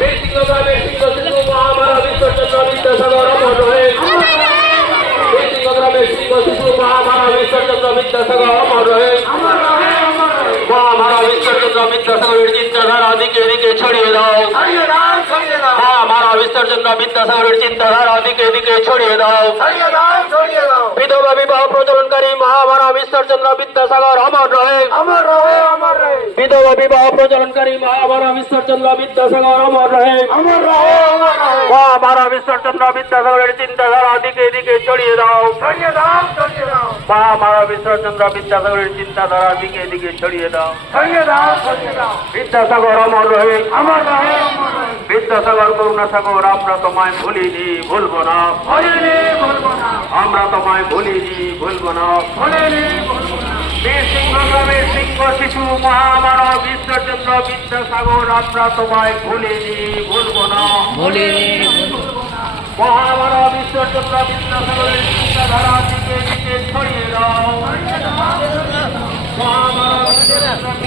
বীরসিংহগ্রামের সিংহ শিশু মহামানব ঈশ্বরচন্দ্র বিদ্যাসাগর অমর রহে। বীরসিংহগ্রামের সিংহ শিশু মহামানব ঈশ্বরচন্দ্র বিদ্যাসাগর অমর রহে। মহামানব ঈশ্বরচন্দ্র বিদ্যাসাগরের চিন্তাধারা দিকে দিকে ছড়িয়ে দাও। মহামানব ঈশ্বরচন্দ্র বিদ্যাসাগরের চিন্তাধারা দিকে দিকে ছড়িয়ে দাও। বিধবা বিবাহ প্রচলনকারী মহামানব ঈশ্বরচন্দ্র বিদ্যাসাগর অমর রহে। বিধবা বিবাহ প্রচলনকারী মহামানব ঈশ্বরচন্দ্র বিদ্যাসাগর অমর রহে। মহামানব ঈশ্বরচন্দ্র বিদ্যাসাগরের চিন্তাধারা দিকে দিকে ছড়িয়ে দাও। মহামানব ঈশ্বরচন্দ্র বিদ্যাসাগরের চিন্তাধারা দিকে দিকে ছড়িয়ে দাও। বিদ্যাসাগর অমর রহে। বিদ্যাসাগর করুণাসাগর আমরা তোমায় ভুলিনি ভুলবো না। আমরা তোমায় ভুলিনি ভুলবো না। বীরসিংহগ্রামের সিংহ শিশু মহামানব ঈশ্বরচন্দ্র বিদ্যাসাগর আমরা তোমায় ভুলিনি ভুলবো না। মহামানব ঈশ্বরচন্দ্র বিদ্যাসাগরের চিন্তাধারা দিকে দিকে ছড়িয়ে দাও। মহামানব ঈশ্বরচন্দ্র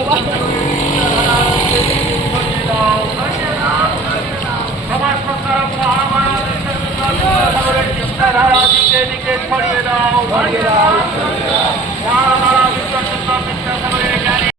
সমাজ সংগ্রাম মহামানব ঈশ্বরচন্দ্র বিদ্যাসাগরের চিন্তাধারা দিকে দিকে ছড়িয়ে দাও। মহামানব